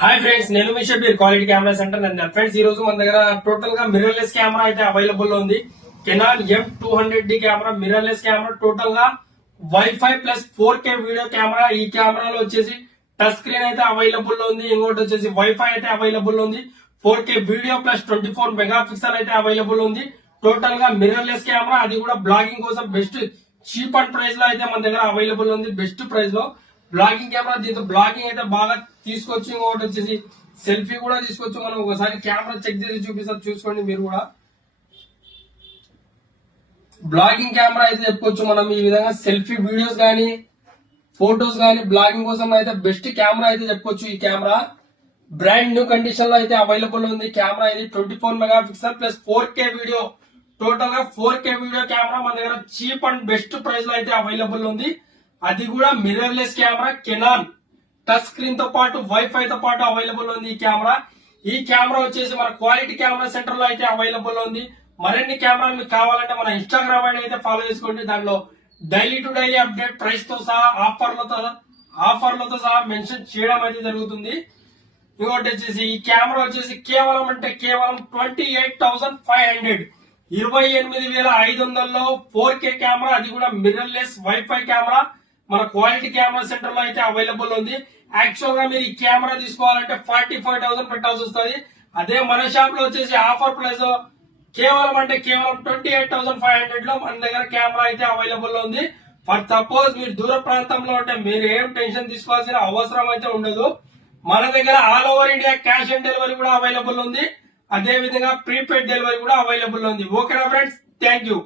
Hi friends, నేను మీ Shabbir quality camera centre Nandyal. Friends, ఈ రోజు మన దగ్గర టోటల్ గా మిర్రర్లెస్ కెమెరా అయితే అవైలబుల్ లో ఉంది. Canon M200D camera, mirrorless camera, total గా wifi plus 4K video camera. ఈ కెమెరాలో వచ్చేసి టచ్ స్క్రీన్ అయితే అవైలబుల్ లో ఉంది. ఇంకోటి వచ్చేసి వైఫై అయితే అవైలబుల్ లో ఉంది. 4K video plus 24 mega pixel అయితే అవైలబుల్ ఉంది. టోటల్ గా మిర్రర్లెస్ కెమెరా, అది కూడా బ్లాగింగ్ కోసం బెస్ట్ చీప్ అండ్ ప్రైస్ లో అయితే మన దగ్గర అవైలబుల్ ఉంది. బెస్ట్ ప్రైస్ లో బ్లాగింగ్ కెమెరా. దీంతో బ్లాగింగ్ అయితే బాగా తీసుకొచ్చి, ఇంకోటి వచ్చేసి సెల్ఫీ కూడా తీసుకోవచ్చు. మనం ఒకసారి కెమెరా చెక్ చేసి చూపిస్తారు, చూసుకోండి మీరు కూడా. బ్లాగింగ్ కెమెరా అయితే చెప్పుకోవచ్చు మనం. ఈ విధంగా సెల్ఫీ వీడియోస్ గానీ ఫోటోస్ గానీ బ్లాగింగ్ కోసం అయితే బెస్ట్ కెమెరా అయితే చెప్పుకోవచ్చు. ఈ కెమెరా బ్రాండ్ న్యూ కండిషన్ లో అయితే అవైలబుల్ ఉంది. కెమెరా ఇది 24 mega pixel plus 4K video, total గా 4K వీడియో కెమెరా మన దగ్గర చీప్ అండ్ బెస్ట్ ప్రైస్ లో అయితే అవైలబుల్ ఉంది. అది కూడా mirrorless camera, Canon touch screen తో పాటు వైఫై తో పాటు అవైలబుల్ ఉంది ఈ కెమెరా. ఈ కెమెరా వచ్చేసి మన క్వాలిటీ కెమెరా సెంటర్ లో అయితే అవైలబుల్ ఉంది. మరిన్ని కెమెరాలు మీకు కావాలంటే మన ఇన్స్టాగ్రామ్ ఐడి అయితే ఫాలో చేసుకోండి. దాంట్లో daily to daily update, price తో సహా, ఆఫర్లతో సహా మెన్షన్ చేయడం అయితే జరుగుతుంది. ఇంకోటి వచ్చేసి ఈ కెమెరా వచ్చేసి కేవలం 28,500, 28,500లో 4K కెమెరా, అది కూడా మిర్రర్లెస్ వైఫై కెమెరా మన క్వాలిటీ కెమెరా సెంటర్ లో అయితే అవైలబుల్ ఉంది. యాక్చువల్ గా మీరు ఈ కెమెరా తీసుకోవాలంటే 45,000 పెట్టాల్సి వస్తుంది. అదే మన షాప్ లో వచ్చేసి ఆఫర్ ప్రైస్ కేవలం 28,500 లో మన దగ్గర కెమెరా అయితే అవైలబుల్ లో ఉంది. ఫర్ సపోజ్ మీరు దూర ప్రాంతంలో ఉంటే మీరు ఏం టెన్షన్ తీసుకోవాల్సిన అవసరం అయితే ఉండదు. మన దగ్గర all over India cash on delivery కూడా అవైలబుల్ ఉంది. అదే విధంగా ప్రీపెయిడ్ డెలివరీ కూడా అవైలబుల్ ఉంది. ఓకేనా ఫ్రెండ్స్, థ్యాంక్ యూ.